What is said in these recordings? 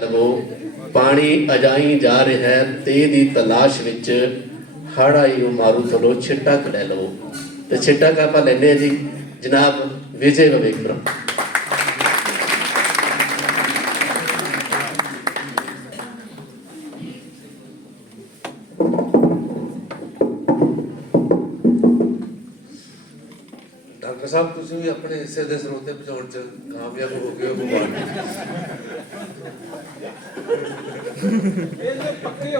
ਲਵੋ ਪਾਣੀ ਅਜਾਈ ਜਾ ਰਿਹਾ ਹੈ ਤੇ ਦੀ ਤਲਾਸ਼ ਵਿੱਚ ਹੜ ਆਈ ਉਹ ਮਾਰੂ ਚਲੋ, ਛਿੱਟਾ ਲੈ ਲਵੋ ਤੇ ਛਿੱਟਾ ਕਾ ਆਪਾਂ ਲੈਨੇ ਆ ਜੀ। ਜਨਾਬ, ਵਿਜੇ ਵਿਵੇਕਪੁਰਮ ਡਾਕਟਰ ਸਾਹਿਬ ਤੁਸੀਂ ਵੀ ਆਪਣੇ ਹਿੱਸੇ ਦੇ ਸਰੋਤੇ ਪਹੁੰਚਾਉਣ ਚ ਕਾਮਯਾਬ ਹੋ ਗਏ ਹੋ ਮੁਬਾਰਕ ਇਹਦੇ ਪੱਕੇ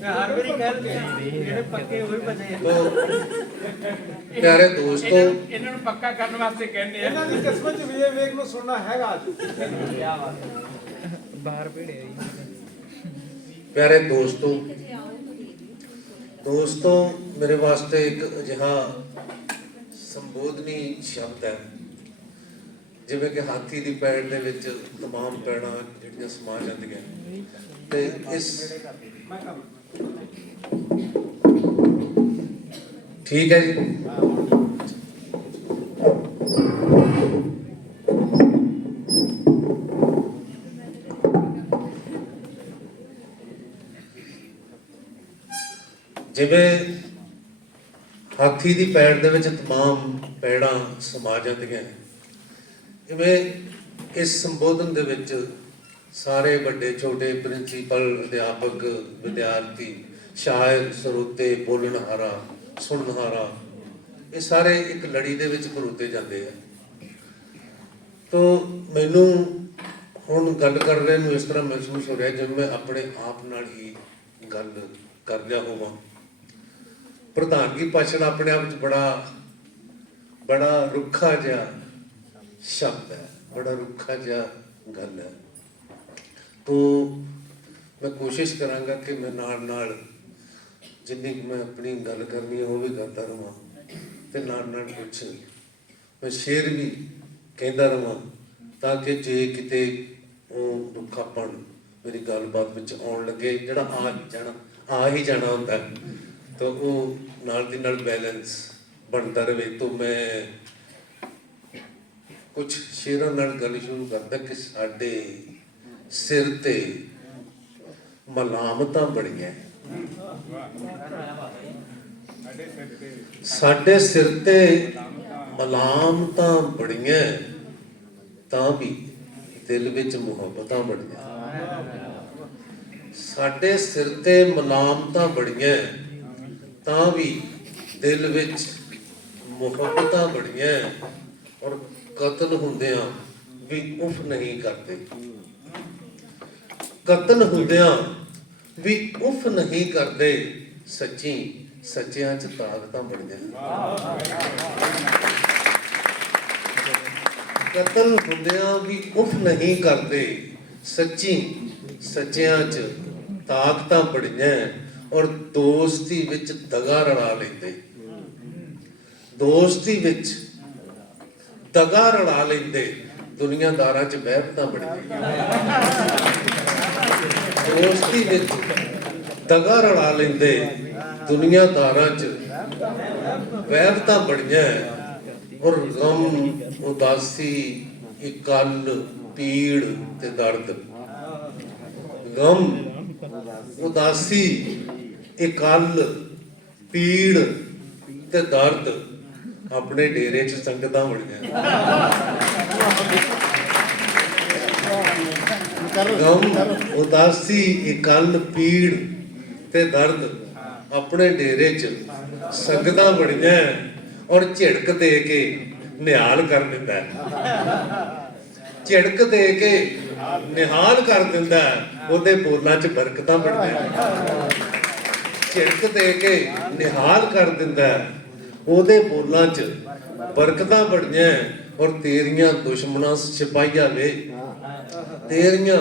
ਮੈਂ ਹਰ ਵਾਰੀ ਕਹਿੰਦੇ ਪੱਕੇ ਹੋਏ ਬਚੇ ਆ। ਤੋ ਪਿਆਰੇ ਦੋਸਤੋ। ਇਹਨਾਂ ਇਹਨਾਂ ਨੂੰ ਪੱਕਾ ਕਰਨ ਵਾਸਤੇ ਕਹਿੰਦੇ ਆ। ਇਹਨਾਂ ਦੀ ਕਿਸਮਤ ਚ ਵੀ ਇਹ ਵੇਖ ਨੂੰ ਸੁਣਨਾ ਹੈਗਾ ਅੱਜ। ਬਾਹਰ ਭੇੜਿਆ ਜੀ। ਪਿਆਰੇ ਦੋਸਤੋ। ਦੋਸਤੋ ਮੇਰੇ ਵਾਸਤੇ ਇੱਕ ਅਜਿਹਾ ਸੰਬੋਧਨੀ ਸ਼ਬਦ ਹੈ ਜਿਵੇਂ ਕਿ ਹਾਥੀ ਦੀ ਪੈੜ ਦੇ ਵਿੱਚ तमाम ਪੈੜਾਂ ਜਿਹੜੀਆਂ ਸਮਾ ਜਾਂਦੀਆਂ ਤੇ ਇਸ ਮੈਂ ਕੰਮ ਠੀਕ ਹੈ ਜੀ ਜਿਵੇਂ ਹਾਥੀ ਦੀ ਪੈੜ ਦੇ ਵਿੱਚ तमाम ਪੈੜਾਂ ਸਮਾ ਜਾਂਦੀਆਂ ਜਿਵੇਂ ਇਸ ਸੰਬੋਧਨ ਦੇ ਵਿੱਚ ਸਾਰੇ ਵੱਡੇ ਛੋਟੇ ਪ੍ਰਿੰਸੀਪਲ ਅਧਿਆਪਕ ਵਿਦਿਆਰਥੀ ਸ਼ਾਇਰ ਸਰੋਤੇ ਬੋਲਣਹਾਰਾ ਸੁਣਨਹਾਰਾ ਇਹ ਸਾਰੇ ਇੱਕ ਲੜੀ ਦੇ ਵਿੱਚ ਪਰੋਤੇ ਜਾਂਦੇ ਆ ਤੋ ਮੈਨੂੰ ਹੁਣ ਗੱਲ ਕਰ ਰਹੇ ਨੂੰ ਇਸ ਤਰ੍ਹਾਂ ਮਹਿਸੂਸ ਹੋ ਰਿਹਾ ਜਿਵੇਂ ਮੈਂ ਆਪਣੇ ਆਪ ਨਾਲ ਹੀ ਗੱਲ ਕਰ ਰਿਹਾ ਹੋਵਾਂ ਪ੍ਰਧਾਨਗੀ ਭਾਸ਼ਣ ਆਪਣੇ ਆਪ ਵਿੱਚ ਬੜਾ ਬੜਾ ਰੁੱਖਾ ਜਿਹਾ ਸ਼ਬਦ ਹੈ, ਬੜਾ ਰੁੱਖਾ ਜਿਹਾ ਗੱਲ ਹੈ। ਤੋ, ਮੈਂ ਕੋਸ਼ਿਸ਼ ਕਰਾਂਗਾ ਕਿ ਮੈਂ ਨਾਲ ਨਾਲ ਜਿੰਨੀ ਮੈਂ ਆਪਣੀ ਗੱਲ ਕਰਨੀ ਹੈ, ਉਹ ਵੀ ਕਰਦਾ ਰਹਾਂ ਤੇ ਨਾਲ ਨਾਲ ਕੁਛ ਮੈਂ ਸ਼ੇਰ ਵੀ ਕਹਿੰਦਾ ਰਹਾਂ ਤਾਂ ਕਿ ਜੇ ਕਿਤੇ ਉਹ ਦੁੱਖਾਪਣ ਮੇਰੀ ਗੱਲਬਾਤ ਵਿੱਚ ਆਉਣ ਲੱਗੇ, ਜਿਹੜਾ ਆ ਜਾਣਾ, ਆ ਹੀ ਜਾਣਾ ਹੁੰਦਾ। ਤਾਂ ਉਹ ਨਾਲ ਦੀ ਨਾਲ ਬੈਲੈਂਸ ਬਣਦਾ ਰਹੇ ਤਾਂ ਮੈਂ ਕੁਝ ਸ਼ੇਰਾਂ ਨਾਲ ਗੱਲ ਸ਼ੁਰੂ ਕਰਦਾ ਕਿ ਸਾਡੇ ਸਿਰ ਤੇ ਮਲਾਮਤਾਂ ਬੜੀਆਂ ਸਾਡੇ ਸਿਰ ਤੇ ਮਲਾਮਤਾਂ ਬੜੀਆਂ ਤਾਂ ਵੀ ਦਿਲ ਵਿੱਚ ਮੁਹੱਬਤਾਂ ਬੜੀਆਂ ਸਾਡੇ ਸਿਰ ਤੇ ਮਲਾਮਤਾਂ ਬੜੀਆਂ ਤਾਂ ਵੀ ਦਿਲ ਵਿੱਚ ਮੁਹੱਬਤਾਂ ਬੜੀਆਂ ਔਰ ਕਤਲ ਹੁੰਦਿਆਂ ਵੀ ਉਫ ਨਹੀਂ ਕਰਦੇ। ਕਤਲ ਹੁੰਦਿਆਂ ਵੀ ਉਫ ਨਹੀਂ ਕਰਦੇ, ਸੱਚੀ ਸੱਚਿਆਂ ਚ ਤਾਕਤਾਂ ਬੜੀਆਂ ਕਤਲ ਹੁੰਦਿਆਂ ਵੀ ਉਫ ਨਹੀਂ ਕਰਦੇ, ਸੱਚੀ ਸੱਚਿਆਂ ਚ ਤਾਕਤਾਂ ਬੜੀਆਂ ਔਰ ਦੋਸਤੀ ਵਿੱਚ ਦਗਾ ਰਲਾ ਲੈਂਦੇ। ਦੋਸਤੀ ਵਿੱਚ ਦਗਾ ਰਲਾ ਲੈਂਦੇ, ਦੁਨੀਆਦਾਰਾਂ ਚ ਵਹਿਬਤਾਂ ਬੜੀਆਂ ਦੋਸਤੀ ਵਿੱਚ ਦਗਾ ਰਲਾ ਲੈਂਦੇ, ਦੁਨੀਆਦਾਰਾਂ ਚ ਵਹਿਬਤਾਂ ਬੜੀਆਂ ਔਰ ਗਮ, ਉਦਾਸੀ ਇਕੱਲ ਪੀੜ ਤੇ ਦਰਦ। ਗਮ ਉਦਾਸੀ ਇਕੱਲ ਪੀੜ ਤੇ ਦਰਦ ਆਪਣੇ ਡੇਰੇ 'ਚ ਸੰਗਤਾਂ ਬੜੀਆਂ ਗਮ, ਉਦਾਸੀ ਇਕੱਲ ਪੀੜ ਤੇ ਦਰਦ ਆਪਣੇ ਡੇਰੇ 'ਚ ਸੰਗਤਾਂ ਬੜੀਆਂ ਔਰ ਝਿੜਕ ਦੇ ਕੇ ਨਿਹਾਲ ਕਰ ਦਿੰਦਾ ਹੈ। ਝਿੜਕ ਦੇ ਕੇ ਨਿਹਾਲ ਕਰ ਦਿੰਦਾ ਉਹਦੇ ਬੋਲਾਂ 'ਚ ਬਰਕਤਾਂ ਬੜੀਆਂ ਝਿੜਕ ਦੇ ਕੇ ਨਿਹਾਲ ਕਰ ਦਿੰਦਾ ਉਹਦੇ ਬੋਲਾਂ 'ਚ ਬਰਕਤਾਂ ਬੜੀਆਂ ਔਰ ਤੇਰੀਆਂ ਦੁਸ਼ਮਣਾਂ ਸਿਪਾਹੀਆਂ ਵੇ। ਤੇਰੀਆਂ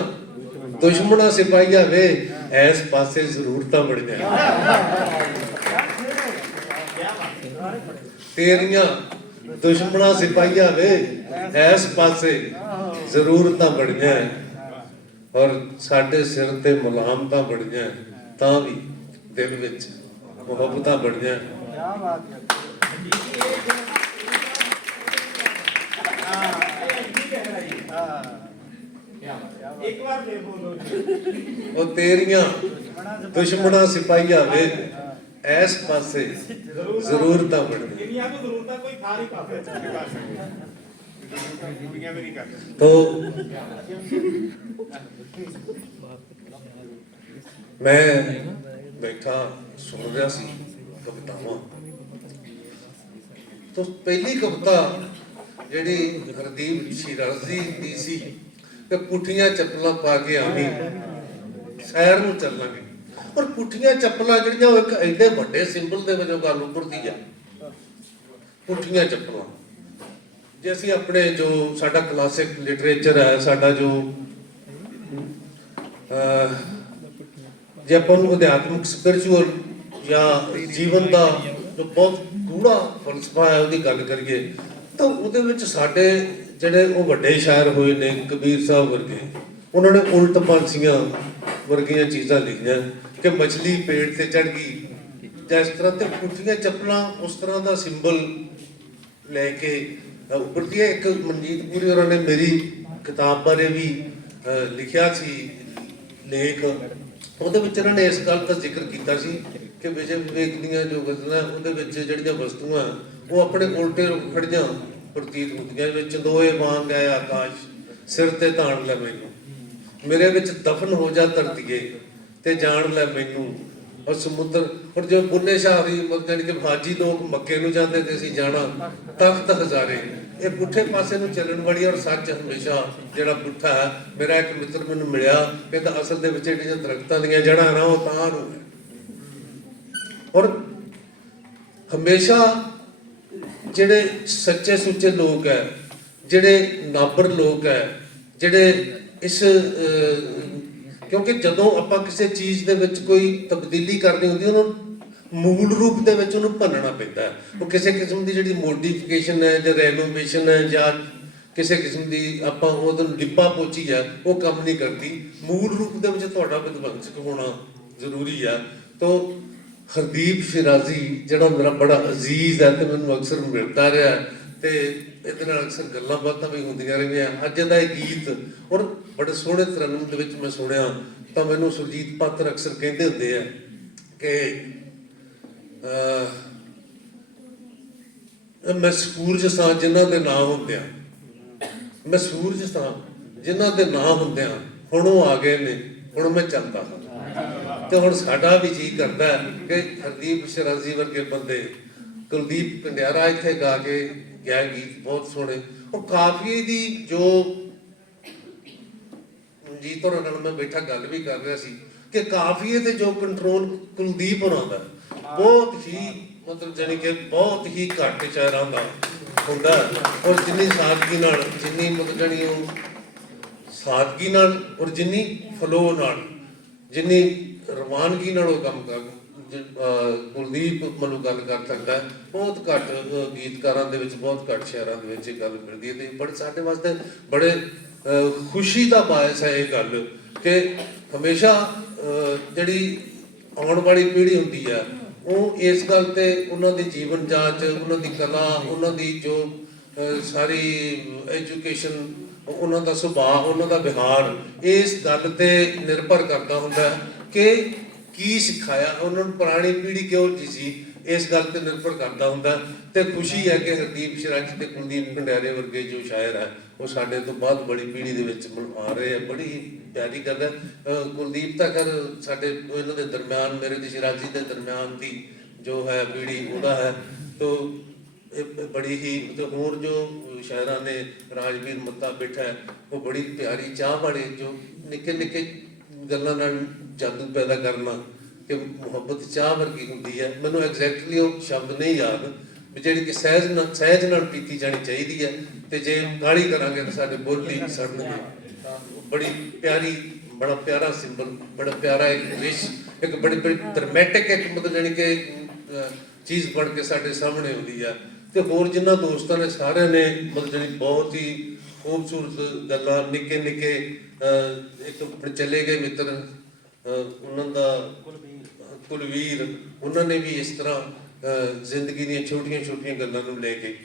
ਦੁਸ਼ਮਣਾਂ ਸਿਪਾਹੀਆਂ ਵੇ ਐਸ ਪਾਸੇ ਜ਼ਰੂਰਤਾਂ ਬੜੀਆਂ ਤੇਰੀਆਂ ਦੁਸ਼ਮਣਾਂ ਸਿਪਾਹੀਆਂ ਵੇ ਐਸ ਪਾਸੇ ਜ਼ਰੂਰਤਾਂ ਬੜੀਆਂ ਔਰ ਸਾਡੇ ਸਿਰ ਤੇ ਮੁਲਾਮਤਾਂ ਬੜੀਆਂ ਤਾਂ ਵੀ ਦਿਲ ਵਿੱਚ ਮੁਹੱਬਤਾਂ ਬੜੀਆਂ ਕੀ ਬਾਤ ਹੈ ਇੱਕ ਵਾਰ ਫੇਰ ਬੋਲੋ ਉਹ ਤੇਰੀਆਂ ਦੁਸ਼ਮਣਾ ਸਿਪਾਹੀਆ ਵੇ, ਐਸ ਪਾਸੇ ਜ਼ਰੂਰਤਾਂ ਬਣਦੀਆਂ ਇੰਨੀਆਂ ਕੋ ਜ਼ਰੂਰਤਾਂ ਕੋਈ ਥਾਰ ਹੀ ਪਾਵੇ ਕੁੜੀਆਂ ਵੀ ਨਹੀਂ ਕਰਦੀਆਂ ਤੋ ਮੈਂ ਬੈਠਾ, ਸੁਣ ਰਿਹਾ ਸੀ ਕਵਿਤਾਵਾਂ। ਤੋ ਜਿਹੜੀ ਹਰਦੀਪ ਸ਼ਿਰਾਜ਼ੀ ਦੀ ਸੀ ਕਿ ਪੁੱਠੀਆਂ ਚੱਪਲਾਂ ਪਾ ਕੇ ਆਵੀਂ। ਸ਼ਹਿਰ ਨੂੰ ਚੱਲਾਂਗੇ। ਪਰ ਪੁੱਠੀਆਂ ਚੱਪਲਾਂ ਜਿਹੜੀਆਂ ਉਹ ਇੱਕ ਐਡੇ ਵੱਡੇ ਸਿੰਬਲ ਦੇ ਵਜੋਂ ਗੱਲ ਉੱਭਰਦੀ ਆ। ਪੁੱਠੀਆਂ ਚੱਪਲਾਂ। ਜੇ ਅਸੀਂ ਆਪਣੇ ਜੋ ਸਾਡਾ ਕਲਾਸਿਕ ਲਿਟਰੇਚਰ ਹੈ, ਸਾਡਾ ਜੋ ਜੇ ਆਪਾਂ ਨੂੰ ਅਧਿਆਤਮਿਕ ਸਪਿਰਚੁਅਲ ਜਾਂ ਜੀਵਨ ਦਾ ਜੋ ਬਹੁਤ ਗੂੜਾ ਫਲਸਫਾ ਹੈ ਉਹਦੀ ਗੱਲ ਕਰੀਏ, ਤਾਂ ਉਹਦੇ ਵਿੱਚ ਸਾਡੇ ਜਿਹੜੇ ਉਹ ਵੱਡੇ ਸ਼ਾਇਰ ਹੋਏ ਨੇ, ਕਬੀਰ ਸਾਹਿਬ ਵਰਗੇ, ਉਹਨਾਂ ਨੇ ਉਲਟ ਪਾਂਸੀਆਂ ਵਰਗੀਆਂ ਚੀਜ਼ਾਂ ਲਿਖੀਆਂ, ਕਿ ਮਛਲੀ ਪੇੜ ਤੇ ਚੜ ਗਈ, ਜਾਂ ਇਸ ਤਰ੍ਹਾਂ ਤੇ ਪੁੱਠੀਆਂ ਚੱਪਲਾਂ ਉਸ ਤਰ੍ਹਾਂ ਦਾ ਸਿੰਬਲ ਲੈ ਕੇ ਅਹ ਉੱਪਰਦੀ ਇੱਕ ਮਨਜੀਤ ਪੂਰੀ ਉਹਨਾਂ ਨੇ ਮੇਰੀ ਕਿਤਾਬ ਬਾਰੇ ਵੀ ਲਿਖਿਆ ਸੀ, ਲੇਖ। ਉਹਦੇ ਵਿੱਚ ਇਹਨਾਂ ਨੇ ਇਸ ਗੱਲ ਦਾ ਜ਼ਿਕਰ ਕੀਤਾ ਸੀ ਕਿ ਵਿਜੇ ਵਿਵੇਕ ਦੀਆਂ ਜੋ ਗਜ਼ਲਾਂ ਉਹਦੇ ਵਿੱਚ ਜਿਹੜੀਆਂ ਵਸਤੂਆਂ, ਉਹ ਆਪਣੇ ਉਲਟੇ ਰੁਖ ਖੜੀਆਂ, ਪ੍ਰਤੀਤ ਹੁੰਦੀਆਂ ਜਿਵੇਂ ਚੰਦੋਏ ਵਾਂਗ ਹੈ ਆਕਾਸ਼, ਸਿਰ ਤੇ ਧਾਣ ਲੈ ਮੈਨੂੰ। ਮੇਰੇ ਵਿੱਚ ਦਫਨ ਹੋ ਜਾ ਧਰਤੀਏ, ਤੇ ਜਾਣ ਲੈ ਮੈਨੂੰ। ਔਰ ਸਮੁੰਦਰ ਔਰ ਜੇ ਬੁੱਲੇ ਸ਼ਾਹ ਦੀ ਮਤਲਬ ਕਿ ਹਾਜੀ ਲੋਕ ਮੱਕੇ ਨੂੰ ਜਾਂਦੇ ਤੇ ਅਸੀਂ ਜਾਣਾ, ਤਖਤ ਹਜ਼ਾਰੇ। ਇਹ ਪੁੱਠੇ ਪਾਸੇ ਨੂੰ ਚੱਲਣ ਵਾਲੀ ਔਰ ਸੱਚ ਹਮੇਸ਼ਾ ਜਿਹੜਾ ਪੁੱਠਾ ਹੈ, ਮੇਰਾ ਇੱਕ ਮਿੱਤਰ ਮੈਨੂੰ ਮਿਲਿਆ ਕਹਿੰਦਾ ਅਸਲ ਦੇ ਵਿੱਚ ਜਿਹੜੀਆਂ ਦਰਖਤਾਂ ਦੀਆਂ ਜੜ੍ਹਾਂ ਨਾ, ਉਹ ਤਾਂ ਨੂੰ। ਹੈ ਔਰ ਹਮੇਸ਼ਾ ਜਿਹੜੇ ਸੱਚੇ ਸੁੱਚੇ ਲੋਕ ਹੈ, ਜਿਹੜੇ ਨਾਬਰ ਲੋਕ ਹੈ, ਜਿਹੜੇ ਇਸ ਕਿਉਂਕਿ ਜਦੋਂ ਆਪਾਂ ਕਿਸੇ ਚੀਜ਼ ਦੇ ਵਿੱਚ ਕੋਈ ਤਬਦੀਲੀ ਕਰਨੀ ਹੁੰਦੀ ਉਹਨੂੰ ਮੂਲ ਰੂਪ ਦੇ ਵਿੱਚ ਉਹਨੂੰ ਭੰਨਣਾ ਪੈਂਦਾ ਉਹ ਕਿਸੇ ਕਿਸਮ ਦੀ ਜਿਹੜੀ ਮੋਡੀਫਿਕੇਸ਼ਨ ਹੈ ਜਾਂ ਰੈਨੋਵੇਸ਼ਨ ਹੈ ਜਾਂ ਕਿਸੇ ਕਿਸਮ ਦੀ ਆਪਾਂ ਉਹਨੂੰ ਲਿਪਾ ਪੋਚੀ ਹੈ, ਉਹ ਕੰਮ ਨਹੀਂ ਕਰਦੀ। ਮੂਲ ਰੂਪ ਦੇ ਵਿੱਚ ਤੁਹਾਡਾ ਵਿਦਵੰਸਕ ਹੋਣਾ ਜ਼ਰੂਰੀ ਹੈ। ਤੋਂ ਹਰਦੀਪ ਸ਼ਿਰਾਜ਼ੀ ਜਿਹੜਾ ਮੇਰਾ ਬੜਾ ਅਜ਼ੀਜ਼ ਹੈ ਤੇ ਮੈਨੂੰ ਅਕਸਰ ਮਿਲਦਾ ਰਿਹਾ ਤੇ ਇਹਦੇ ਨਾਲ ਅਕਸਰ ਗੱਲਾਂ ਬਾਤਾਂ ਵੀ ਹੁੰਦੀਆਂ ਰਹਿੰਦੀਆਂ। ਅੱਜ ਦਾ ਇਹ ਗੀਤ ਔਰ ਬੜੇ ਸੋਹਣੇ ਤਰਨਮ ਦੇ ਵਿੱਚ ਮੈਂ ਸੁਣਿਆ, ਤਾਂ ਮੈਨੂੰ ਸੁਰਜੀਤ ਪਾਤਰ ਅਕਸਰ ਕਹਿੰਦੇ ਹੁੰਦੇ ਆ ਕਿ ਮੈਂ ਸੂਰਜ ਸਾਂ ਜਿਨ੍ਹਾਂ ਦੇ ਨਾਂ ਹੁੰਦਿਆਂ। ਮੈਂ ਸੂਰਜ ਸਾਂ ਜਿਨ੍ਹਾਂ ਦੇ ਨਾਂ ਹੁੰਦਿਆਂ ਹੁਣ ਉਹ ਆ ਗਏ ਨੇ, ਹੁਣ ਮੈਂ ਚੱਲਦਾ ਹਾਂ। ਤੇ ਹੁਣ ਸਾਡਾ ਵੀ ਜੀ ਕਰਦਾ ਕਿ ਹਰਦੀਪ ਸ਼ਰਾਜ਼ੀ ਵਰਗੇ ਬੰਦੇ, ਕੁਲਦੀਪ ਕੰਡਿਆਰਾ ਇੱਥੇ ਗਾ ਕੇ ਗਿਆ ਗੀਤ ਬਹੁਤ ਸੋਹਣੇ ਉਹ ਕਾਫੀਏ ਦੀ ਜੋ ਜੀ ਤੋਂ ਨਾਲ ਮੈਂ ਬੈਠਾ ਗੱਲ ਵੀ ਕਰ ਰਿਹਾ ਸੀ ਕਿ ਕਾਫੀਏ ਤੇ ਜੋ ਕੰਟਰੋਲ ਕੁਲਦੀਪ ਹੋਰਾਂ ਦਾ, ਬਹੁਤ ਹੀ ਮਤਲਬ ਜਾਨੀ ਕਿ ਬਹੁਤ ਹੀ ਘੱਟ ਸ਼ਾਇਰਾਂ ਦਾ ਹੁੰਦਾ ਹੈ। ਔਰ ਜਿੰਨੀ ਸਾਦਗੀ ਨਾਲ, ਜਿੰਨੀ ਮਤਲਬ ਜਾਨੀ ਉਹ ਸਾਦਗੀ ਨਾਲ ਔਰ ਜਿੰਨੀ ਫਲੋ ਨਾਲ, ਜਿੰਨੀ ਰਵਾਨਗੀ ਨਾਲ ਉਹ ਕੰਮ ਕਰ ਕੁਲਦੀਪ ਮਨੂੰ ਗੱਲ ਕਰ ਸਕਦਾ ਬਹੁਤ ਘੱਟ ਗੀਤਕਾਰਾਂ ਦੇ ਵਿੱਚ, ਬਹੁਤ ਘੱਟ ਸ਼ਾਇਰਾਂ ਦੇ ਵਿੱਚ ਇਹ ਗੱਲ ਮਿਲਦੀ ਹੈ ਤੇ ਬੜੇ, ਸਾਡੇ ਵਾਸਤੇ ਬੜੇ ਖੁਸ਼ੀ ਦਾ ਬਾਇਸ ਹੈ ਇਹ ਗੱਲ ਕਿ ਹਮੇਸ਼ਾ ਜਿਹੜੀ ਆਉਣ ਵਾਲੀ ਪੀੜ੍ਹੀ ਹੁੰਦੀ ਆ ਉਹ ਇਸ ਗੱਲ ਤੇ ਉਹਨਾਂ ਦੀ ਜੀਵਨ ਜਾਂਚ, ਉਹਨਾਂ ਦੀ ਕਲਾ, ਉਹਨਾਂ ਦੀ ਜੋ ਸਾਰੀ ਐਜੂਕੇਸ਼ਨ ਉਹਨਾਂ ਦਾ ਸੁਭਾਅ, ਉਹਨਾਂ ਦਾ ਵਿਹਾਰ, ਇਸ ਗੱਲ ਤੇ ਨਿਰਭਰ ਕਰਦਾ ਹੁੰਦਾ ਕਿ ਕੀ ਸਿਖਾਇਆ, ਉਹਨਾਂ ਨੂੰ ਪੁਰਾਣੀ ਪੀੜ੍ਹੀ ਕਿਉਂ ਜੀ ਸੀ? ਇਸ ਗੱਲ ਤੇ ਨਿਰਭਰ ਕਰਦਾ ਹੁੰਦਾ। ਤੇ ਖੁਸ਼ੀ ਹੈ ਕਿ ਹਰਦੀਪ ਸ਼ਿਰਾਜੀ ਤੇ ਕੁਲਦੀਪ ਭੰਡਾਰੇ ਵਰਗੇ ਜੋ ਸ਼ਾਇਰ ਹੈ, ਉਹ ਸਾਡੇ ਤੋਂ ਬਾਅਦ ਬੜੀ ਪੀੜ੍ਹੀ ਦੇ ਵਿੱਚ ਆ ਰਹੇ ਆ, ਬੜੀ ਪਿਆਰੀ ਗੱਲ ਕੁਲਦੀਪ ਤਾਂ ਕਰ ਸਾਡੇ ਇਹਨਾਂ ਦੇ ਦਰਮਿਆਨ, ਮੇਰੇ ਤੇ ਸ਼ਿਰਾਜੀ ਦੇ ਦਰਮਿਆਨ ਦੀ ਜੋ ਹੈ ਪੀੜ੍ਹੀ, ਉਹਦਾ ਹੈ। ਤੋ ਬੜੀ ਹੀ, ਤੇ ਹੋਰ ਜੋ ਸ਼ਾਇਰਾਂ ਨੇ ਰਾਜਵੀਰ ਮੱਤਾ ਬੈਠਾ ਹੈ, ਉਹ ਬੜੀ ਪਿਆਰੀ ਚਾਹ ਵਾਲੇ ਜੋ ਨਿੱਕੇ ਨਿੱਕੇ ਗੱਲਾਂ ਨਾਲ ਜਾਦੂ ਪੈਦਾ ਕਰਨਾ ਕਿ ਮੁਹੱਬਤ ਚਾਹ ਵਰਗੀ ਹੁੰਦੀ ਹੈ। ਮੈਨੂੰ ਐਗਜ਼ੈਕਟਲੀ ਉਹ ਸ਼ਬਦ ਨਹੀਂ ਯਾਦ ਵੀ ਜਿਹੜੀ ਕਿ ਸਹਿਜ ਨਾਲ ਸਹਿਜ ਨਾਲ ਪੀਤੀ ਜਾਣੀ ਚਾਹੀਦੀ ਹੈ ਤੇ ਜੇ ਗਾਲੀ ਕਰਾਂਗੇ ਤਾਂ ਸਾਡੇ ਬੋਲੀ ਸੜਨਗੇ। ਬੜੀ ਪਿਆਰੀ, ਬੜਾ ਪਿਆਰਾ ਸਿੰਬਲ ਬੜਾ ਪਿਆਰਾ ਇੱਕ ਵਿਸ਼ ਇੱਕ ਬੜੀ ਬੜੀ ਡਰਮੈਟਿਕ ਇੱਕ ਮਤਲਬ ਜਾਣੀ ਕਿ ਚੀਜ਼ ਬਣ ਕੇ ਸਾਡੇ ਸਾਹਮਣੇ ਆਉਂਦੀ ਆ। ਤੇ ਹੋਰ ਜਿੰਨਾ ਦੋਸਤਾਂ ਨੇ ਸਾਰਿਆਂ ਨੇ ਮਤਲਬ ਜਾਣੀ ਬਹੁਤ ਹੀ ਖੂਬਸੂਰਤ ਗੱਲਾਂ ਨਿੱਕੇ ਨਿੱਕੇ ਇੱਕ ਆਪਣੇ ਚਲੇ ਗਏ ਮਿੱਤਰ ਅਹ, ਉਹਨਾਂ ਦਾ ਕੁਲਵੀਰ ਉਹਨਾਂ ਨੇ ਵੀ ਇਸ ਤਰ੍ਹਾਂ ਅਹ, ਜ਼ਿੰਦਗੀ ਦੀਆਂ ਛੋਟੀਆਂ ਛੋਟੀਆਂ ਗੱਲਾਂ ਨੂੰ ਲੈ ਕੇ।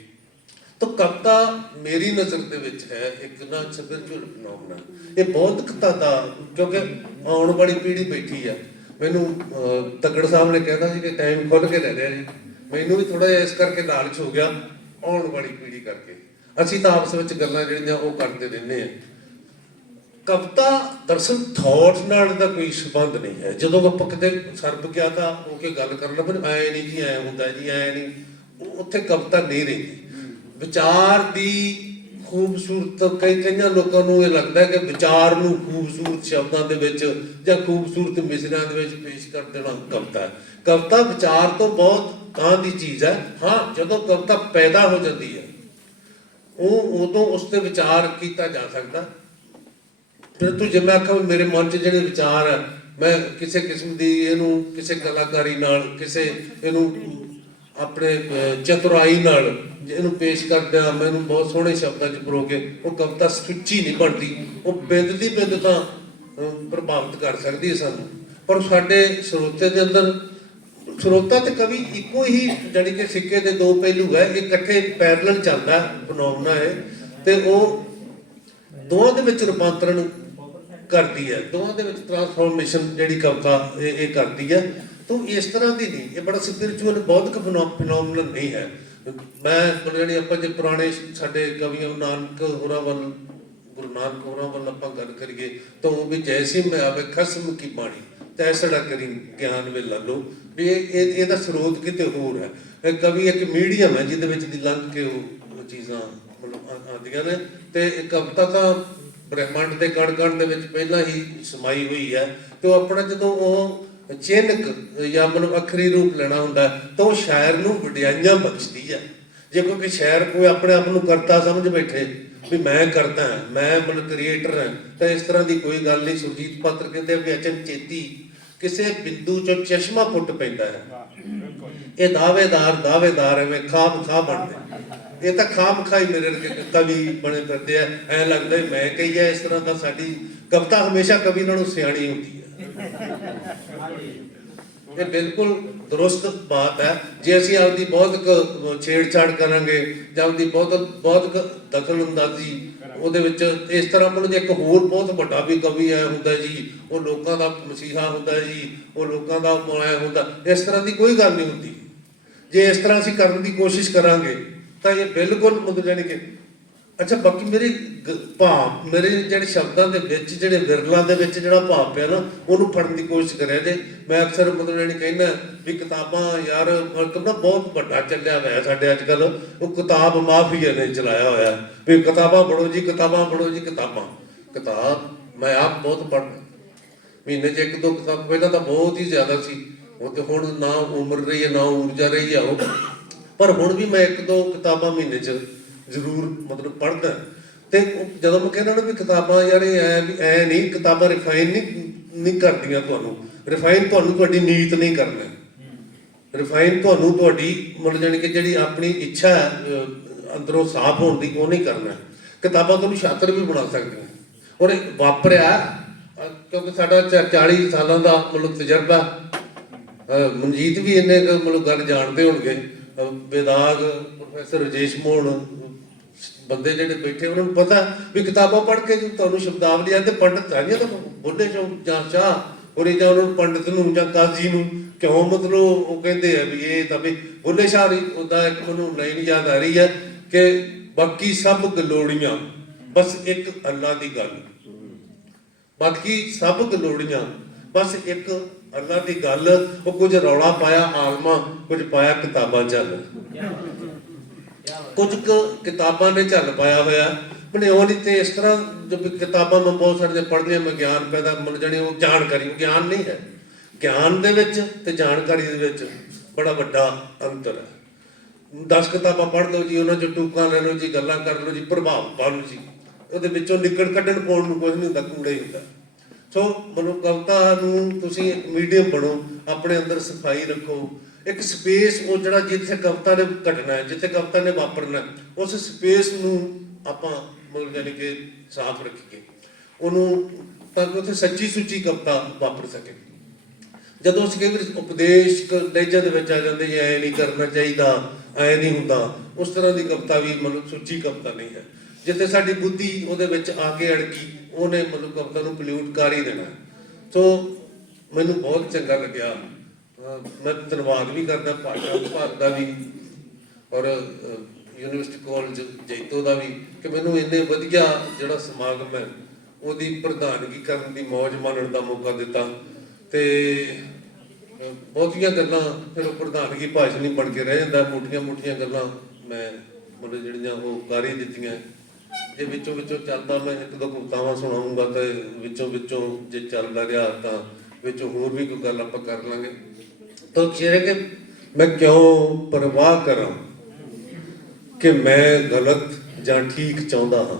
ਤਾਂ ਕਵਿਤਾ ਮੇਰੀ ਨਜ਼ਰ ਦੇ ਵਿੱਚ ਹੈ ਇੱਕ ਨਾ ਸਪਿਰਚੁਅਲ ਫੀਨੋਮਨਾ ਇਹ ਬੌਧਿਕਤਾ ਦਾ ਕਿਉਂਕਿ ਆਉਣ ਵਾਲੀ ਪੀੜ੍ਹੀ ਬੈਠੀ ਆ। ਮੈਨੂੰ ਅਹ, ਤੱਕੜ ਸਾਹਿਬ ਨੇ ਕਹਿੰਦਾ ਸੀ ਕਿ ਟਾਈਮ ਖੁੱਲ ਕੇ ਲੈ ਲਿਆ ਜੀ। ਮੈਨੂੰ ਵੀ ਥੋੜਾ ਜਿਹਾ ਇਸ ਕਰਕੇ ਲਾਲਚ ਹੋ ਗਿਆ ਆਉਣ ਵਾਲੀ ਪੀੜ੍ਹੀ ਕਰਕੇ। ਅਸੀਂ ਤਾਂ ਆਪਸ ਵਿੱਚ ਗੱਲਾਂ ਜਿਹੜੀਆਂ ਉਹ ਕਰਦੇ ਰਹਿੰਦੇ ਆ। ਕਵਿਤਾ ਦਰਸਲ ਥਾਟ ਨਾਲ ਦਾ ਕੋਈ ਸੰਬੰਧ ਨਹੀਂ ਹੈ। ਜਦੋਂ ਆਪਾਂ ਕਿਤੇ ਸਰਬ ਗਿਆ ਤਾਂ ਉਹ ਕੇ ਗੱਲ ਕਰਨ ਲੱਗੇ ਐ ਨਹੀਂ ਜੀ ਐ ਹੁੰਦਾ ਜੀ ਐ ਨਹੀਂ। ਉਹ ਉੱਥੇ ਕਵਿਤਾ ਨਹੀਂ ਰਹਿੰਦੀ। ਵਿਚਾਰ ਦੀ ਖੂਬਸੂਰਤ ਕਈ ਕਈਆਂ ਲੋਕਾਂ ਨੂੰ ਇਹ ਲੱਗਦਾ ਕਿ ਵਿਚਾਰ ਨੂੰ ਖੂਬਸੂਰਤ ਸ਼ਬਦਾਂ ਦੇ ਵਿੱਚ ਜਾਂ ਖੂਬਸੂਰਤ ਮਿਸਰਿਆਂ ਦੇ ਵਿੱਚ ਪੇਸ਼ ਕਰ ਦੇਣਾ ਕਵਿਤਾ ਹੈ। ਕਵਿਤਾ ਵਿਚਾਰ ਤੋਂ ਬਹੁਤ ਤਾਂ ਦੀ ਚੀਜ਼ ਹੈ। ਹਾਂ ਜਦੋਂ ਕਵਿਤਾ ਪੈਦਾ ਹੋ ਜਾਂਦੀ ਹੈ ਉਹ ਉਦੋਂ ਉਸ ਤੇ ਵਿਚਾਰ ਕੀਤਾ ਜਾ ਸਕਦਾ। ਫਿਰ ਤੂੰ ਜੇ ਮੈਂ ਆਖਾਂ ਮੇਰੇ ਮਨ 'ਚ ਜਿਹੜੇ ਵਿਚਾਰ ਆ, ਮੈਂ ਕਿਸੇ ਕਿਸਮ ਦੀ ਇਹਨੂੰ ਕਿਸੇ ਕਲਾਕਾਰੀ ਨਾਲ, ਕਿਸੇ ਇਹਨੂੰ ਆਪਣੇ ਚਤੁਰਾਈ ਨਾਲ ਇਹਨੂੰ ਪੇਸ਼ ਕਰਦਿਆਂ ਮੈਨੂੰ ਬਹੁਤ ਸੋਹਣੇ ਸ਼ਬਦਾਂ 'ਚ ਪਰੋਗੇ ਉਹ ਕਵਿਤਾ ਸੁੱਚੀ ਨਹੀਂ ਬਣਦੀ। ਉਹ ਬਿੰਦ ਦੀ ਬਿੰਦ ਤਾਂ ਪ੍ਰਭਾਵਿਤ ਕਰ ਸਕਦੀ ਹੈ ਸਾਨੂੰ। ਪਰ ਸਾਡੇ ਸਰੋਤੇ ਦੇ ਅੰਦਰ, ਸਰੋਤਾ ਤੇ ਕਵੀ ਇੱਕੋ ਹੀ, ਜਾਣੀ ਕਿ ਸਿੱਕੇ ਦੇ ਦੋ ਪਹਿਲੂ ਹੈ, ਇਹ ਇਕੱਠੇ ਪੈਰਲਲ ਚੱਲਦਾ ਬਣਾਉਣਾ ਹੈ ਤੇ ਉਹ ਦੋਵਾਂ ਦੇ ਵਿੱਚ ਰੂਪਾਂਤਰਣ ਕਰਦੀ ਹੈ। ਦੋਵਾਂ ਦੇ ਵਿੱਚ ਟਰਾਂਸਫਾਰਮੇਸ਼ਨ ਜਿਹੜੀ ਕਵਿਤਾ ਇਹ ਇਹ ਕਰਦੀ ਹੈ। ਤਾਂ ਇਸ ਤਰ੍ਹਾਂ ਦੀ ਨਹੀਂ। ਇਹ ਬੜਾ ਸਪਿਰਚੁਅਲ ਬੌਧਿਕ ਫੀਨੋਮਨਨ ਨਹੀਂ ਹੈ। ਮੈਂ ਮਤਲਬ ਆਪਾਂ ਜੇ ਪੁਰਾਣੇ ਸਾਡੇ ਕਵੀਆਂ ਨਾਨਕ ਹੋਰਾਂ ਵੱਲ ਗੁਰੂ ਨਾਨਕ ਹੋਰਾਂ ਵੱਲ ਆਪਾਂ ਗੱਲ ਕਰੀਏ, ਤਾਂ ਉਹ ਵੀ ਜੈਸੀ ਮੈਂ ਆਵੇ ਖਸਮ ਕੀ ਬਾਣੀ। ਤੈਸੜਾ ਕਰੀ ਗਿਆਨ ਵੇ ਲਾਲੋ। ਵੀ ਇਹ ਇਹਦਾ ਸਰੋਤ ਕਿਤੇ ਹੋਰ ਹੈ। ਇਹ ਕਵੀ ਇੱਕ ਮੀਡੀਅਮ ਹੈ, ਜਿਹਦੇ ਵਿੱਚ ਦੀ ਲੰਘ ਕੇ ਉਹ ਚੀਜ਼ਾਂ ਮਤਲਬ ਆਉਂਦੀਆਂ ਨੇ। ਤੇ ਕਵਿਤਾ ਤਾਂ ਬ੍ਰਹਿਮੰਡ ਦੇ ਕਣ ਕਣ ਦੇ ਵਿੱਚ ਪਹਿਲਾਂ ਹੀ ਸਮਾਈ ਹੋਈ ਹੈ ਤੇ ਉਹ ਆਪਣਾ ਜਦੋਂ ਉਹ ਚਿੰਨਕ ਜਾਂ ਮਤਲਬ ਅਖਰੀ ਰੂਪ ਲੈਣਾ ਹੁੰਦਾ ਤਾਂ ਉਹ ਸ਼ਾਇਰ ਨੂੰ ਵਡਿਆਈਆਂ ਬਖਸ਼ਦੀ ਹੈ। ਜੇ ਕੋਈ ਸ਼ਾਇਰ ਕੋਈ ਆਪਣੇ ਆਪ ਨੂੰ ਕਰਤਾ ਸਮਝ ਬੈਠੇ ਵੀ ਮੈਂ ਕਰਦਾ ਹਾਂ ਮੈਂ ਮਤਲਬ ਕ੍ਰੀਏਟਰ ਹਾਂ ਤਾਂ ਇਸ ਤਰ੍ਹਾਂ ਦੀ ਕੋਈ ਗੱਲ ਨਹੀਂ। ਸੁਰਜੀਤ ਪਾਤਰ ਕਹਿੰਦੇ ਆ ਵੀ ਅਚਨ ਚੇਤੀ ਕਿਸੇ ਬਿੰਦੂ ਚੋਂ ਚਸ਼ਮਾ ਫੁੱਟ ਪੈਂਦਾ ਹੈ। ਇਹ ਦਾਅਵੇਦਾਰ ਦਾਅਵੇਦਾਰ ਐਵੇਂ ਖਾਮ ਖਾ ਬਣਦੇ। ਇਹ ਤਾਂ ਖਾਮ ਖਾਈ ਮੇਰੇ ਵਰਗੇ ਕਵੀ ਬਣੇ ਫਿਰਦੇ ਆ। ਐ ਲੱਗਦਾ ਮੈਂ ਕਹੀ ਆ, ਇਸ ਤਰ੍ਹਾਂ ਦਾ ਸਾਡੀ ਕਵਿਤਾ ਹਮੇਸ਼ਾ ਕਵੀ ਨਾਲੋਂ ਸਿਆਣੀ ਹੁੰਦੀ ਹੈ ਇਹ ਬਿਲਕੁਲ ਦਰੁਸਤ ਬਾਤ ਹੈ ਜੇ ਅਸੀਂ ਆਪਦੀ ਬਹੁਤ ਛੇੜਛਾੜ ਕਰਾਂਗੇ ਜਾਂ ਆਪਦੀ ਬਹੁਤ ਬਹੁਤ ਕੁ ਦਖਲਅੰਦਾਜ਼ੀ ਉਹਦੇ ਵਿੱਚ ਇਸ ਤਰ੍ਹਾਂ ਮਤਲਬ ਜੇ ਇੱਕ ਹੋਰ ਬਹੁਤ ਵੱਡਾ ਵੀ ਕਵੀ ਹੈ ਹੁੰਦਾ ਜੀ, ਉਹ ਲੋਕਾਂ ਦਾ ਮਸੀਹਾ ਹੁੰਦਾ ਜੀ, ਉਹ ਲੋਕਾਂ ਦਾ ਮਾਇਆ ਹੁੰਦਾ, ਇਸ ਤਰ੍ਹਾਂ ਦੀ ਕੋਈ ਗੱਲ ਨਹੀਂ ਹੁੰਦੀ। ਜੇ ਇਸ ਤਰ੍ਹਾਂ ਅਸੀਂ ਕਰਨ ਦੀ ਕੋਸ਼ਿਸ਼ ਕਰਾਂਗੇ ਤਾਂ ਇਹ ਬਿਲਕੁਲ ਮਤਲਬ ਜਾਨੀ ਕਿ ਅੱਛਾ, ਬਾਕੀ ਮੇਰੇ ਭਾਵ, ਮੇਰੇ ਜਿਹੜੇ ਸ਼ਬਦਾਂ ਦੇ ਵਿੱਚ, ਜਿਹੜੇ ਵਿਰਲਾਂ ਦੇ ਵਿੱਚ ਜਿਹੜਾ ਭਾਵ ਪਿਆ ਨਾ, ਉਹਨੂੰ ਫੜਨ ਦੀ ਕੋਸ਼ਿਸ਼ ਕਰਿਆ ਜੇ। ਮੈਂ ਅਕਸਰ ਮਤਲਬ ਜਾਨੀ ਕਹਿੰਦਾ ਵੀ ਕਿਤਾਬਾਂ ਯਾਰ ਮਤਲਬ ਨਾ ਬਹੁਤ ਵੱਡਾ ਚੱਲਿਆ ਹੋਇਆ ਸਾਡੇ ਅੱਜ ਕੱਲ ਉਹ ਕਿਤਾਬ ਮਾਫੀਆ ਨੇ, ਚਲਾਇਆ ਹੋਇਆ। ਵੀ ਕਿਤਾਬਾਂ ਪੜੋ ਜੀ, ਕਿਤਾਬਾਂ ਪੜੋ ਜੀ, ਕਿਤਾਬਾਂ। ਕਿਤਾਬ ਮੈਂ ਆਪ ਬਹੁਤ ਪੜ੍ਹਦਾ। ਮਹੀਨੇ 'ਚ ਇੱਕ ਦੋ ਕਿਤਾਬ, ਪਹਿਲਾਂ ਤਾਂ ਬਹੁਤ ਹੀ ਜ਼ਿਆਦਾ ਸੀ। ਉਹ ਤੇ ਹੁਣ ਨਾ ਉਮਰ ਰਹੀ ਹੈ, ਨਾ ਊਰਜਾ ਰਹੀ ਹੈ, ਉਹ ਪਰ ਹੁਣ ਵੀ ਮੈਂ ਇੱਕ ਦੋ ਕਿਤਾਬਾਂ ਮਹੀਨੇ 'ਚ ਜ਼ਰੂਰ ਮਤਲਬ ਪੜ੍ਹਦਾ। ਤੇ ਜਦੋਂ ਮੈਂ ਕਹਿੰਦਾ ਨਾ ਵੀ ਕਿਤਾਬਾਂ ਯਾਰ ਇਹ ਐ ਵੀ ਐ ਨਹੀਂ ਕਿਤਾਬਾਂ ਰਿਫਾਈਨ ਨਹੀਂ ਨਹੀਂ ਕਰਦੀਆਂ ਤੁਹਾਨੂੰ। ਰਿਫਾਈਨ ਤੁਹਾਨੂੰ ਤੁਹਾਡੀ ਨੀਤ ਨਹੀਂ ਕਰਨਾ। ਰਿਫਾਈਨ ਤੁਹਾਨੂੰ ਤੁਹਾਡੀ ਮਤਲਬ ਜਾਣੀ ਕਿ ਜਿਹੜੀ ਆਪਣੀ ਇੱਛਾ ਹੈ, ਅੰਦਰੋਂ ਸਾਫ਼ ਹੋਣ ਦੀ ਉਹ ਨਹੀਂ ਕਰਨਾ। ਕਿਤਾਬਾਂ ਤੁਹਾਨੂੰ ਛਾਤਰ ਵੀ ਬਣਾ ਸਕਦੀਆਂ। ਔਰ ਵਾਪਰਿਆ ਕਿਉਂਕਿ ਸਾਡਾ ਚ- 40 ਸਾਲਾਂ ਦਾ ਮਤਲਬ ਤਜਰਬਾ ਮਨਜੀਤ ਵੀ ਇੰਨੇ ਮਤਲਬ ਗੱਲ ਜਾਣਦੇ ਹੋਣਗੇ। ਅਹ, ਪ੍ਰੋਫੈਸਰ ਰਜੇਸ਼ ਮੋਹਨ ਬੰਦੇ ਜਿਹੜੇ ਬੈਠੇ ਉਹਨਾਂ ਨੂੰ ਪਤਾ ਵੀ ਕਿਤਾਬਾਂ ਪੜ੍ਹ ਕੇ ਤੁਹਾਨੂੰ ਸ਼ਬਦਾਵਲੀ ਆ ਪੰਡਤ ਆ ਤਾਂ ਬੁੱਢੇ ਚੋਂ ਜਾਂ ਚਾਹ ਔਰ ਇਹ ਉਹਨਾਂ ਨੂੰ ਪੰਡਤ ਨੂੰ ਜਾਂ ਕਾਜ਼ੀ ਨੂੰ ਕਿਉਂ ਮਤਲਬ ਉਹ ਕਹਿੰਦੇ ਆ ਵੀ ਇਹ ਤਾਂ ਵੀ ਬੁੱਢੇ ਸ਼ਾਹ ਦੀ ਉਹਦਾ ਇੱਕ ਮੈਨੂੰ ਲਾਈਨ ਯਾਦ ਆ ਰਹੀ ਹੈ ਕਿ ਬਾਕੀ ਸਭ ਗਲੋੜੀਆਂ ਬਸ ਇੱਕ ਅੱਲਾ ਦੀ ਗੱਲ। ਬਾਕੀ ਸਭ ਗਲੋੜੀਆਂ ਬਸ ਇੱਕ ਅੱਲਾ ਦੀ ਗੱਲ, ਉਹ ਕੁਝ ਰੌਲਾ ਪਾਇਆ ਆਲਮਾ, ਕੁਝ ਪਾਇਆ ਕਿਤਾਬਾਂ ਚੱਲ ਕੁਝ ਕਿਤਾਬਾਂ ਨੇ ਝੱਲ ਪਾਇਆ ਹੋਇਆ। ਬਣਿਓ ਤੇ ਇਸ ਤਰ੍ਹਾਂ ਜਦ ਕਿਤਾਬਾਂ ਮੈਂ ਬਹੁਤ ਸਾਰੀਆਂ ਪੜ੍ਹਦੀਆਂ ਮੈਂ ਗਿਆਨ ਪੈਦਾ ਮਨ ਜਾਣੀ, ਉਹ ਜਾਣਕਾਰੀ ਗਿਆਨ ਨਹੀਂ ਹੈ। ਗਿਆਨ ਦੇ ਵਿੱਚ ਤੇ ਜਾਣਕਾਰੀ ਦੇ ਵਿੱਚ ਬੜਾ ਵੱਡਾ ਅੰਤਰ ਹੈ। 10 ਕਿਤਾਬਾਂ ਪੜ੍ਹ ਲਓ ਜੀ, ਉਹਨਾਂ ਚੋਂ ਟੂਕਾਂ ਲੈ ਲਓ ਜੀ, ਗੱਲਾਂ ਕਰ ਲਓ ਜੀ, ਪ੍ਰਭਾਵ ਪਾ ਲਓ ਜੀ। ਉਹਦੇ ਵਿੱਚੋਂ ਨਿਕਲ ਕੱਢਣ ਪਾਉਣ ਨੂੰ ਕੁਝ ਨਹੀਂ ਹੁੰਦਾ, ਕੂੜੇ ਹੁੰਦਾ। ਸੋ ਮਨੋ ਕਵਿਤਾ ਨੂੰ ਤੁਸੀਂ ਇੱਕ ਮੀਡੀਅਮ ਬਣੋ, ਆਪਣੇ ਅੰਦਰ ਸਫ਼ਾਈ ਰੱਖੋ। ਇੱਕ ਸਪੇਸ ਉਹ ਜਿਹੜਾ ਜਿੱਥੇ ਕਵਿਤਾ ਨੇ ਘਟਣਾ ਹੈ, ਜਿੱਥੇ ਕਵਿਤਾ ਨੇ ਵਾਪਰਨਾ ਉਸ ਸਪੇਸ ਨੂੰ ਆਪਾਂ ਮਤਲਬ ਜਾਨੀ ਕਿ ਸਾਫ਼ ਰੱਖੀਏ। ਉਹਨੂੰ ਤਾਂ ਕਿ ਉੱਥੇ ਸੱਚੀ ਸੁੱਚੀ ਕਵਿਤਾ ਵਾਪਰ ਸਕੇ। ਜਦੋਂ ਅਸੀਂ ਕਈ ਵਾਰ ਉਪਦੇਸ਼ ਕਲੇਜਾਂ ਦੇ ਵਿੱਚ ਆ ਜਾਂਦੇ ਜੀ, ਐ ਨਹੀਂ ਕਰਨਾ ਚਾਹੀਦਾ, ਐ ਨਹੀਂ ਹੁੰਦਾ, ਉਸ ਤਰ੍ਹਾਂ ਦੀ ਕਵਿਤਾ ਵੀ ਮਤਲਬ ਸੁੱਚੀ ਕਵਿਤਾ ਨਹੀਂ ਹੈ। ਜਿੱਥੇ ਸਾਡੀ ਬੁੱਧੀ ਉਹਦੇ ਵਿੱਚ ਆ ਕੇ ਅੜਕੀ, ਉਹਨੇ ਮਤਲਬ ਕਵਿਤਾ ਨੂੰ ਪੋਲਿਊਟ ਕਰ ਹੀ ਦੇਣਾ। ਸੋ ਮੈਨੂੰ ਬਹੁਤ ਚੰਗਾ ਲੱਗਿਆ। ਮੈਂ ਧੰਨਵਾਦ ਵੀ ਕਰਦਾ ਭਾਸ਼ਾ ਵਿਭਾਗ ਦਾ ਵੀ ਔਰ ਯੂਨੀਵਰਸਿਟੀ ਕਾਲਜ ਜੈਤੋ ਦਾ ਵੀ ਕਿ ਮੈਨੂੰ ਇੰਨੇ ਵਧੀਆ ਜਿਹੜਾ ਸਮਾਗਮ ਹੈ, ਉਹਦੀ ਪ੍ਰਧਾਨਗੀ ਕਰਨ ਦੀ ਮੌਜ ਮਾਣਨ ਦਾ ਮੌਕਾ ਦਿੱਤਾ ਤੇ ਬਹੁਤੀਆਂ ਗੱਲਾਂ ਫਿਰ ਉਹ ਪ੍ਰਧਾਨਗੀ ਭਾਸ਼ਣ ਹੀ ਬਣ ਕੇ ਰਹਿ ਜਾਂਦਾ। ਮੋਟੀਆਂ ਮੋਟੀਆਂ ਗੱਲਾਂ ਮੈਂ ਮਤਲਬ ਜਿਹੜੀਆਂ ਉਹ ਕਰ ਹੀ ਦਿੱਤੀਆਂ। ਜੇ ਵਿੱਚੋਂ ਵਿੱਚੋਂ ਚੱਲਦਾ, ਮੈਂ ਇੱਕ ਦੋ ਕਵਿਤਾਵਾਂ ਸੁਣਾਉਂਗਾ ਤੇ ਵਿੱਚੋਂ ਵਿੱਚੋਂ ਜੇ ਚੱਲਦਾ ਰਿਹਾ ਤਾਂ ਵਿੱਚੋਂ ਹੋਰ ਵੀ ਕੋਈ ਗੱਲ ਆਪਾਂ ਕਰ ਲਾਂਗੇ। ਤਾਂ ਸ਼ੇਰ ਕਿ ਮੈਂ ਕਿਉਂ ਪਰਵਾਹ ਕਰਾਂ ਕਿ ਮੈਂ ਗਲਤ ਜਾਂ ਠੀਕ ਚਾਹੁੰਦਾ ਹਾਂ?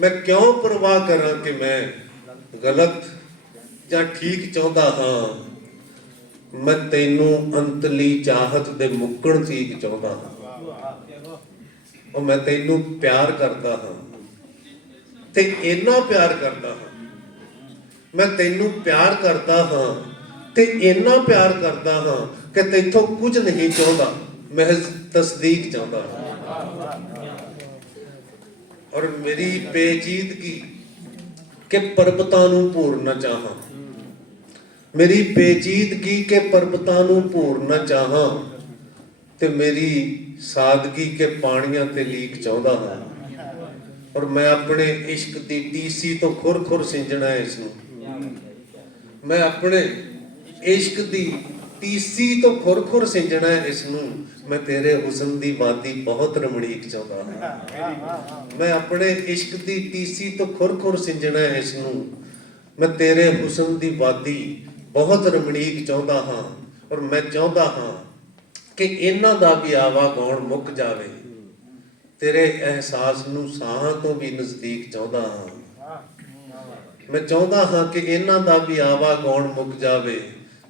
ਮੈਂ ਕਿਉਂ ਪਰਵਾਹ ਕਰਾਂ ਕਿ ਮੈਂ ਗਲਤ ਜਾਂ ਠੀਕ ਚਾਹੁੰਦਾ ਹਾਂ? ਮੈਂ ਤੈਨੂੰ ਅੰਤਲੀ ਚਾਹਤ ਦੇ ਮੁੱਕਣ ਤੀਕ ਚਾਹੁੰਦਾ ਹਾਂ। ਉਹ ਮੈਂ ਤੈਨੂੰ ਪਿਆਰ ਕਰਦਾ ਹਾਂ। ਤੇ ਇੰਨਾ ਪਿਆਰ ਕਰਦਾ ਹਾਂ। ਮੈਂ ਤੈਨੂੰ ਪਿਆਰ ਕਰਦਾ ਹਾਂ। ਤੇ ਇੰਨਾ ਪਿਆਰ ਕਰਦਾ ਹਾਂ ਕਿ ਤੈਥੋਂ ਕੁਝ ਨਹੀਂ ਚਾਹੁੰਦਾ। ਮਹਿਜ਼ ਤਸਦੀਕ ਚਾਹੁੰਦਾ ਹਾਂ। ਔਰ ਮੇਰੀ ਬੇਜੀਦਗੀ ਕਿ ਪਰਬਤਾਂ ਨੂੰ ਭੋਰਨਾ ਚਾਹਾਂ। ਮੇਰੀ ਬੇਜੀਦਗੀ ਕਿ ਪਰਬਤਾਂ ਨੂੰ ਭੋਰਨਾ ਚਾਹਾਂ। ਤੇ ਮੇਰੀ ਸਾਦਗੀ ਕੇ ਪਾਣੀਆਂ ਤੇ ਲੀਕ ਚਾਹੁੰਦਾ ਹਾਂ। ਔਰ ਮੈਂ ਆਪਣੇ ਇਸ਼ਕ ਦੀ ਟੀਸੀ ਤੋਂ ਖੁਰ-ਖੁਰ ਸਿੰਜਣਾ ਹੈ ਇਸ ਨੂੰ। ਮੈਂ ਆਪਣੇ ਇਸ਼ਕ ਦੀ ਟੀਸੀ ਤੋਂ ਖੁਰ-ਖੁਰ ਸਿੰਜਣਾ ਹੈ ਇਸ ਨੂੰ। ਮੈਂ ਤੇਰੇ ਹੁਸਨ ਦੀ ਵਾਦੀ ਬਹੁਤ ਰਮਣੀਕ ਚਾਹੁੰਦਾ ਹਾਂ। ਮੈਂ ਆਪਣੇ ਇਸ਼ਕ ਦੀ ਟੀਸੀ ਤੋਂ ਖੁਰ-ਖੁਰ ਸਿੰਜਣਾ ਹੈ ਇਸ ਨੂੰ। ਮੈਂ ਤੇਰੇ ਹੁਸਨ ਦੀ ਬਾਦੀ ਬਹੁਤ ਰਮਣੀਕ ਚਾਹੁੰਦਾ ਹਾਂ। ਔਰ ਮੈਂ ਚਾਹੁੰਦਾ ਹਾਂ ਕਿ ਇਹਨਾਂ ਦਾ ਵੀ ਆਵਾ ਗਾਉਣ ਮੁੱਕ ਜਾਵੇ। ਤੇਰੇ ਅਹਿਸਾਸ ਨੂੰ ਸਾਹਾਂ ਤੋਂ ਵੀ ਨਜ਼ਦੀਕ ਚਾਹੁੰਦਾ ਹਾਂ। ਮੈਂ ਚਾਹੁੰਦਾ ਹਾਂ ਕਿ ਇਹਨਾਂ ਦਾ ਵੀ ਆਵਾ ਗਾਉਣ ਮੁੱਕ ਜਾਵੇ।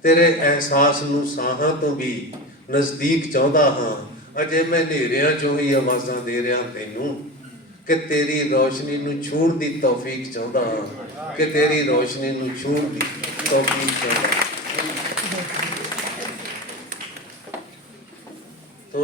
ਤੇਰੇ ਅਹਿਸਾਸ ਨੂੰ ਸਾਹਾਂ ਤੋਂ ਵੀ ਨਜ਼ਦੀਕ ਚਾਹੁੰਦਾ ਹਾਂ। ਅਜੇ ਮੈਂ ਹਨੇਰਿਆਂ ਚੋਂ ਹੀ ਆਵਾਜ਼ਾਂ ਦੇ ਰਿਹਾ ਤੈਨੂੰ ਕਿ ਤੇਰੀ ਰੋਸ਼ਨੀ ਨੂੰ ਛੂਣ ਦੀ ਤੌਫੀਕ ਚਾਹੁੰਦਾ ਹਾਂ। ਕਿ ਤੇਰੀ ਰੋਸ਼ਨੀ ਨੂੰ ਛੂਣ ਦੀ ਤੌਫੀਕ ਚਾਹੁੰਦਾ ਹਾਂ। ਤੋ